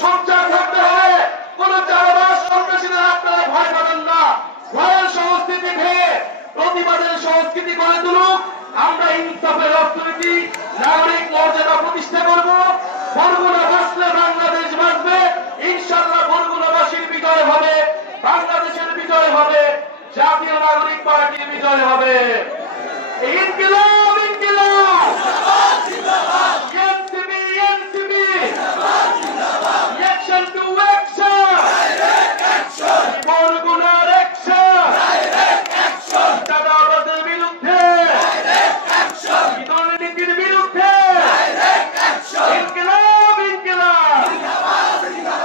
সোচ্চার থাকতে হবে। কোন চাঁদাবাজ সন্ত্রাসীদের আপনারা ভয় পাবেন না। ভয়ের সংস্কৃতি ভেঙে প্রতিবাদের সংস্কৃতি গড়ে তুলুক। আমরা ইনসাফের অর্থনীতি, নাগরিক মর্যাদা প্রতিষ্ঠা করব। বরগুনা বাঁচলে বাংলাদেশ বাঁচবে। ইনশাআল্লাহ বরগুনাবাসীর বিজয় হবে, বাংলাদেশের বিজয় হবে, জাতীয় নাগরিক পার্টির বিজয় হবে। ইনকিলাব।